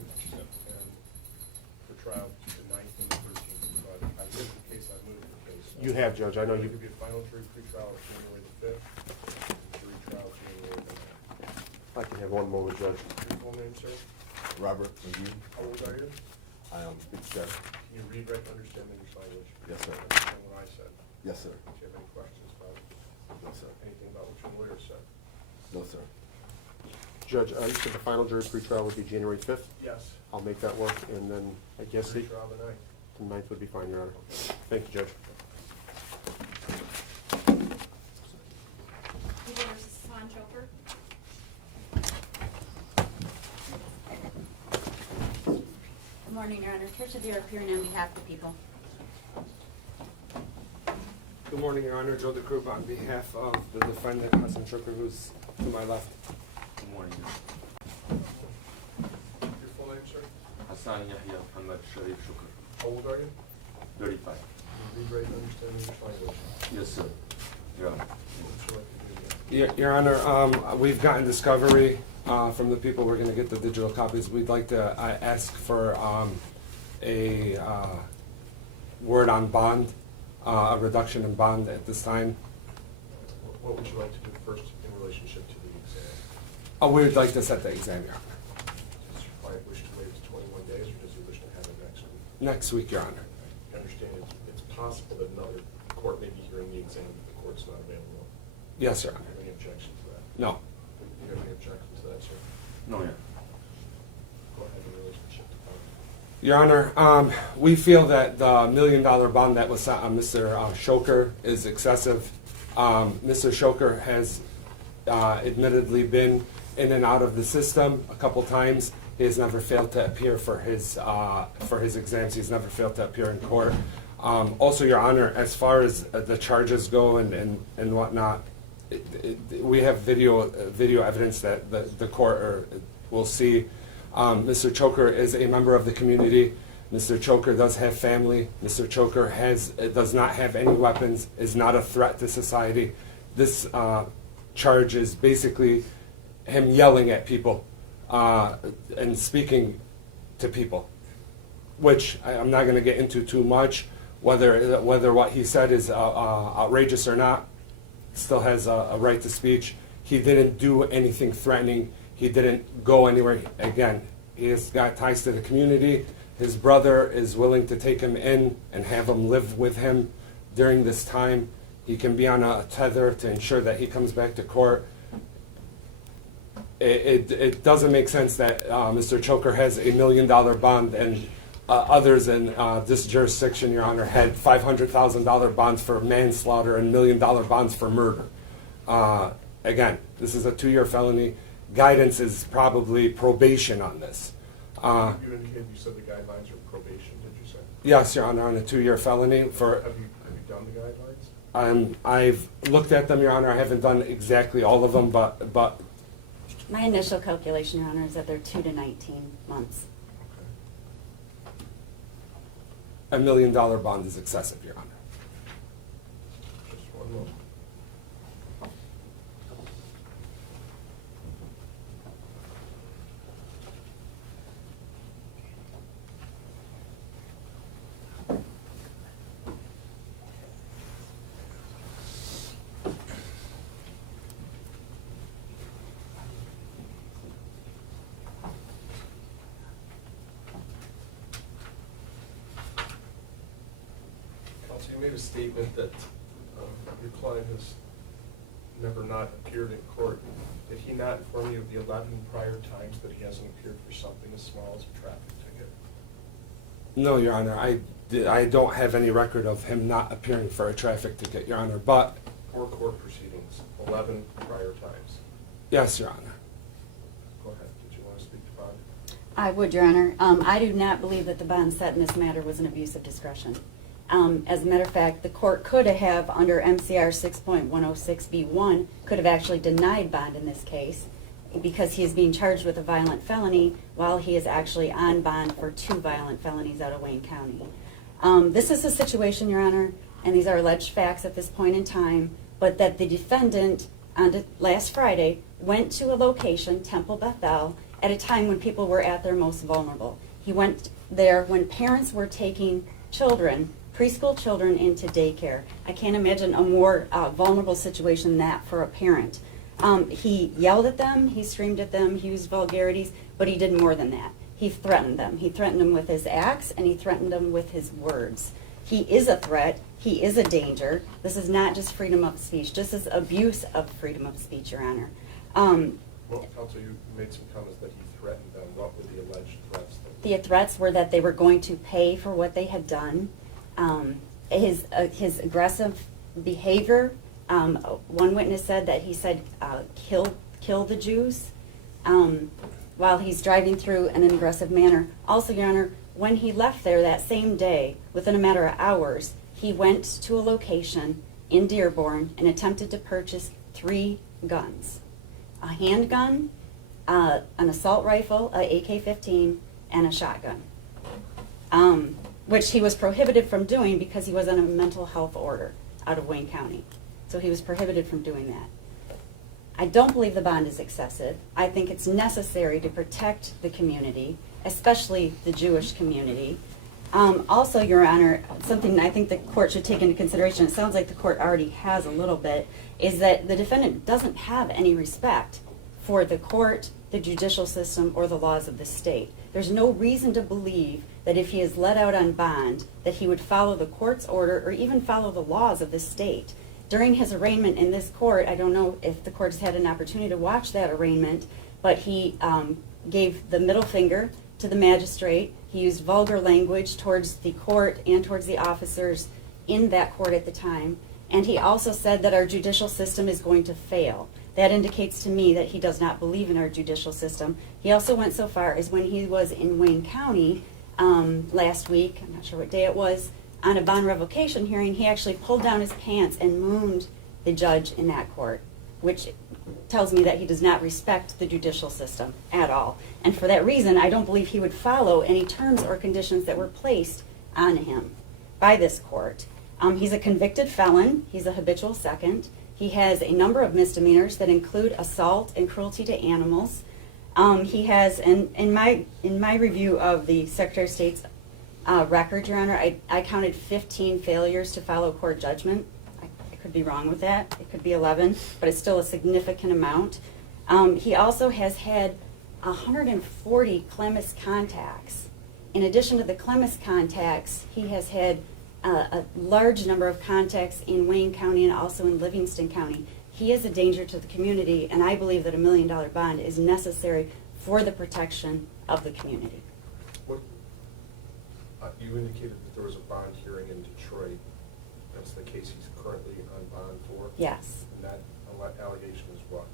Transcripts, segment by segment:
9th, and for trial the 9th and the 13th. But I did the case, I moved the case. You have, Judge. I know you. There will be a final jury pre-trial January the 5th, and jury trial January the 9th. I can have one moment, Judge. Your full name, sir? Robert McGee. How old are you? I am 57. Can you read, write, and understand English language? Yes, sir. Understand what I said? Yes, sir. Do you have any questions about it? No, sir. Anything about what your lawyer said? No, sir. Judge, you said the final jury pretrial would be January 5th. Yes. I'll make that work, and then I guess the Pre-trial the 9th. 9th would be fine, Your Honor. Thank you, Judge. People versus Hassan Chokr. Good morning, Your Honor. Tricia Deere appearing on behalf of the people. Good morning, Your Honor. Joe DeCruz on behalf of the defendant, Hassan Chokr, who's to my left. Good morning. Your full name, sir? Hassan Yahya Muhammad Sharif Shukr, How old are you? 35. Can you read, write, and understand English language? Yes, sir. Your Honor. What would you like to do here? Your Honor, we've gotten discovery from the people. We're going to get the digital copies. We'd like to ask for a word on bond, a reduction in bond at this time. What would you like to do first in relationship to the exam? We would like to set the exam, Your Honor. Does your client wish to wait 21 days, or does he wish to have it next week? Next week, Your Honor. I understand it's possible that another court may be hearing the exam if the court's not available. Yes, Your Do Honor. you have any objection to that? No. Do you have any objection to that, sir? No, yeah. Go ahead in relationship to bond. Your Honor, we feel that the $1 million bond that was set on Mr. Chokr is excessive. Mr. Chokr has admittedly been in and out of the system a couple times. He has never failed to appear for his exams. He's never failed to appear in court. Also, Your Honor, as far as the charges go and whatnot, we have video evidence that the court will see. Mr. Chokr is a member of the community. Mr. Chokr does have family. Mr. Chokr does not have any weapons, is not a threat to society. This charge is basically him yelling at people and speaking to people, which I'm not going to get into too much. Whether what he said is outrageous or not, still has a right to speech. He didn't do anything threatening. He didn't go anywhere. Again, he has got ties to the community. His brother is willing to take him in and have him live with him during this time. He can be on a tether to ensure that he comes back to court. It doesn't make sense that Mr. Chokr has $1 million bond and others in this jurisdiction, Your Honor, had $500,000 bonds for manslaughter and $1 million bonds for murder. Again, this is a 2-year felony. Guidance is probably probation on this. You indicated you said the guidelines are probation, did you say? Yes, Your Honor, on a 2-year felony. For Have you done the guidelines? I've looked at them, Your Honor. I haven't done exactly all of them, but My initial calculation, Your Honor, is that they're 2 to 19 months. Okay. $1 million bond is excessive, Your Honor. Just one moment. Counsel, you made a statement that your client has never not appeared in court. Did he not inform you of the 11 prior times that he hasn't appeared for something as small as a traffic ticket? No, Your Honor. I don't have any record of him not appearing for a traffic ticket, Your Honor. But Or court proceedings, 11 prior times. yes, Your Honor. Go ahead, did you want to speak to bond? I would, Your Honor. I do not believe that the bond set in this matter was an abuse of discretion. As a matter of fact, the court could have, under MCR 6.106B1, could have actually denied bond in this case because he is being charged with a violent felony while he is actually on bond for 2 violent felonies out of Wayne County. This is a situation, Your Honor, and these are alleged facts at this point in time, but that the defendant on last Friday went to a location, Temple Bethel, at a time when people were at their most vulnerable. He went there when parents were taking children, preschool children, into daycare. I can't imagine a more vulnerable situation than that for a parent. He yelled at them, he screamed at them, he used vulgarities, but he did more than that. He threatened them. He threatened them with his acts, and he threatened them with his words. He is a threat. He is a danger. This is not just freedom of speech. This is abuse of freedom of speech, Your Honor. Well, counsel, you made some comments that he threatened them. What were the alleged threats? The threats were that they were going to pay for what they had done. His aggressive behavior. One witness said that he said, kill the Jews, while he's driving through in an aggressive manner. Also, Your Honor, when he left there that same day, within a matter of hours, he went to a location in Dearborn and attempted to purchase 3 guns. A handgun, an assault rifle, a AK-15, and a shotgun, which he was prohibited from doing because he was on a mental health order out of Wayne County. So he was prohibited from doing that. I don't believe the bond is excessive. I think it's necessary to protect the community, especially the Jewish community. Also, Your Honor, something I think the court should take into consideration, it sounds like the court already has a little bit, is that the defendant doesn't have any respect for the court, the judicial system, or the laws of the state. There's no reason to believe that if he is let out on bond, that he would follow the court's order or even follow the laws of the state. During his arraignment in this court, I don't know if the court has had an opportunity to watch that arraignment, but he gave the middle finger to the magistrate. He used vulgar language towards the court and towards the officers in that court at the time. And he also said that our judicial system is going to fail. That indicates to me that he does not believe in our judicial system. He also went so far as when he was in Wayne County last week, I'm not sure what day it was, on a bond revocation hearing, he actually pulled down his pants and mooned the judge in that court, which tells me that he does not respect the judicial system at all. And for that reason, I don't believe he would follow any terms or conditions that were placed on him by this court. He's a convicted felon. He's a habitual second. He has a number of misdemeanors that include assault and cruelty to animals. He has, in my review of the Secretary of State's record, Your Honor, I counted 15 failures to follow court judgment. I could be wrong with that. It could be 11, but it's still a significant amount. He also has had 140 clemis contacts. In addition to the clemis contacts, he has had a large number of contacts in Wayne County and also in Livingston County. He is a danger to the community, and I believe that $1 million bond is necessary for the protection of the community. You indicated that there was a bond hearing in Detroit. That's the case he's currently on bond for? Yes. And that allegation is what?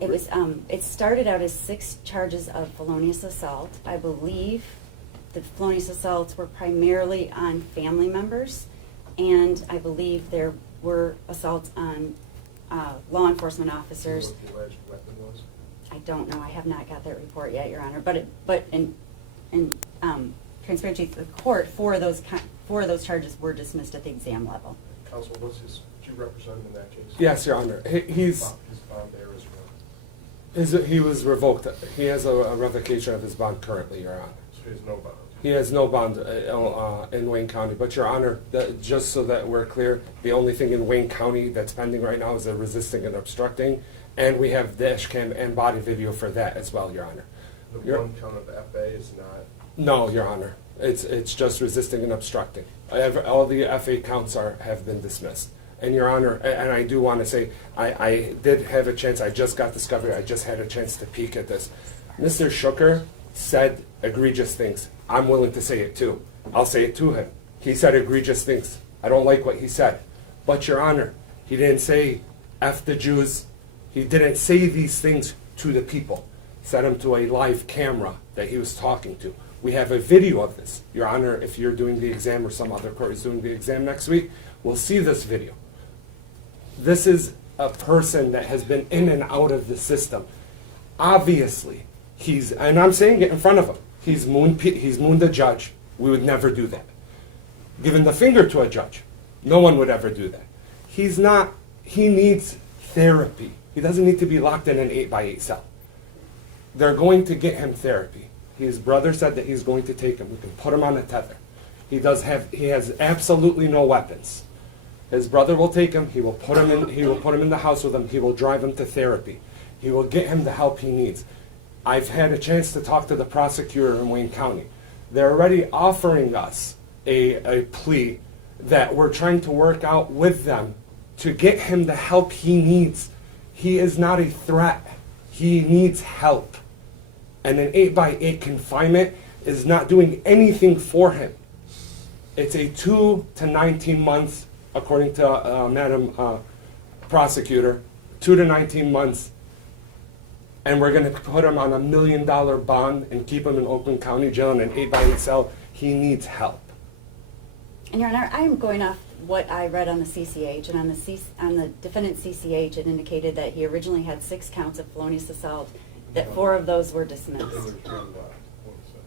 It was. It started out as 6 charges of felonious assault. I believe the felonious assaults were primarily on family members, and I believe there were assaults on law enforcement officers. Do you know what the alleged weapon was? I don't know. I have not got that report yet, Your Honor. But in transparency to the court, 4 of those charges were dismissed at the exam level. Counsel, did you represent him in that case? Yes, Your Honor. His bond there is what? he was revoked. He has a revocation of his bond currently, Your Honor. So he has no bond? He has no bond in Wayne County. But, Your Honor, just so that we're clear, the only thing in Wayne County that's pending right now is a resisting and obstructing, and we have dash cam and body video for that as well, Your Honor. The one count of FA is not? No, Your Honor. It's just resisting and obstructing. All the FA counts have been dismissed. And Your Honor, and I do want to say, I did have a chance, I just got discovered, I just had a chance to peek at this. Mr. Chokr said egregious things. I'm willing to say it too. I'll say it to him. He said egregious things. I don't like what he said. But Your Honor, he didn't say F the Jews. He didn't say these things to the people. Set him to a live camera that he was talking to. We have a video of this. Your Honor, if you're doing the exam or some other court is doing the exam next week, we'll see this video. This is a person that has been in and out of the system. Obviously, and I'm saying it in front of him, he's mooned a judge. We would never do that. Giving the finger to a judge. No one would ever do that. He needs therapy. He doesn't need to be locked in an 8x8 cell. they're going to get him therapy. His brother said that he's going to take him. We can put him on a tether. He has absolutely no weapons. His brother will take him. He will put him in the house with him. He will drive him to therapy. He will get him the help he needs. I've had a chance to talk to the prosecutor in Wayne County. They're already offering us a plea that we're trying to work out with them to get him the help he needs. He is not a threat. He needs help. And an 8x8 confinement is not doing anything for him. It's a 2 to 19 months, according to Madam Prosecutor, 2 to 19 months. And we're going to put him on $1 million bond and keep him in Oakland County Jail in an 8x8 cell. He needs help. And Your Honor, I am going off what I read on the CCH, and on the defendant CCH, it indicated that he originally had 6 counts of felonious assault, that 4 of those were dismissed. There's one left. 1 second.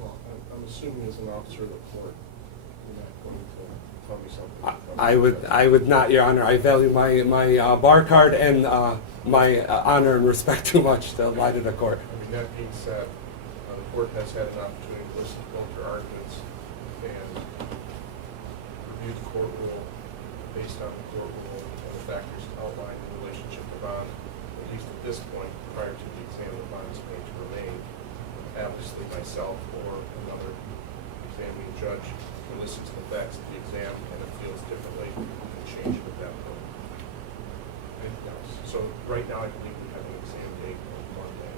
Well, I'm assuming as an officer of the court, you're not going to tell me something. I would not, Your Honor. I value my bar card and my honor and respect too much to lie to the court. I mean, that being said, the court has had an opportunity to listen to both your arguments and review the court rule based on the court rule and the factors outlined in relationship to bond. At least at this point, prior to the exam, the bond is going to remain. Obviously, myself or another examining judge can listen to the facts of the exam, and if it feels differently, we can change it at that point. Anything else? So right now, I believe we have an exam date on Monday.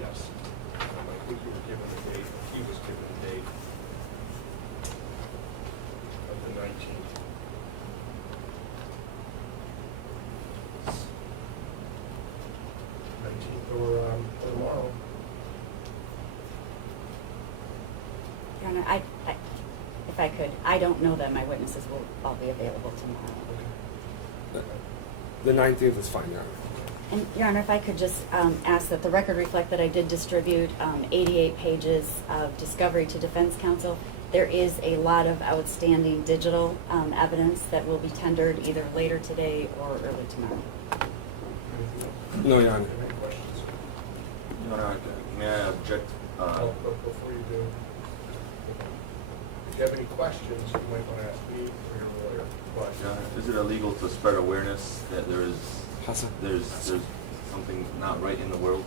Yes. I think you were given a date, he was given a date of the 19th. Or tomorrow. Your Honor, if I could, I don't know that my witnesses will all be available tomorrow. The 19th is fine, Your Honor. And Your Honor, if I could just ask that the record reflect that I did distribute 88 pages of discovery to defense counsel. There is a lot of outstanding digital evidence that will be tendered either later today or early tomorrow. No, Your Honor. Any questions? Your Honor, may I object? But before you do, if you have any questions, you might want to ask me or your lawyer. But Your Honor, is it illegal to spread awareness that Hassan. there's something not right in the world?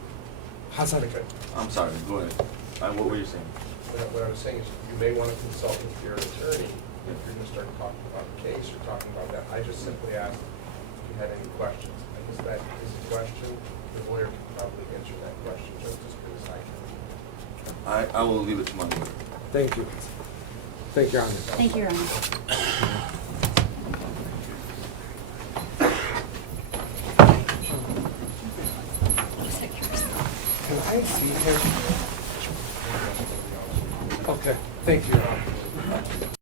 Hassan. okay. I'm sorry, go ahead. What were you saying? What I was saying is you may want to consult with your attorney if you're going to start talking about the case or talking about that. I just simply asked if you had any questions. I guess that is a question. The lawyer can probably answer that question just as good as I can. I will leave it to my lawyer. Thank you. Thank you, Your Honor. Thank you, Your Honor. Can I see him? Okay. Thank you, Your Honor.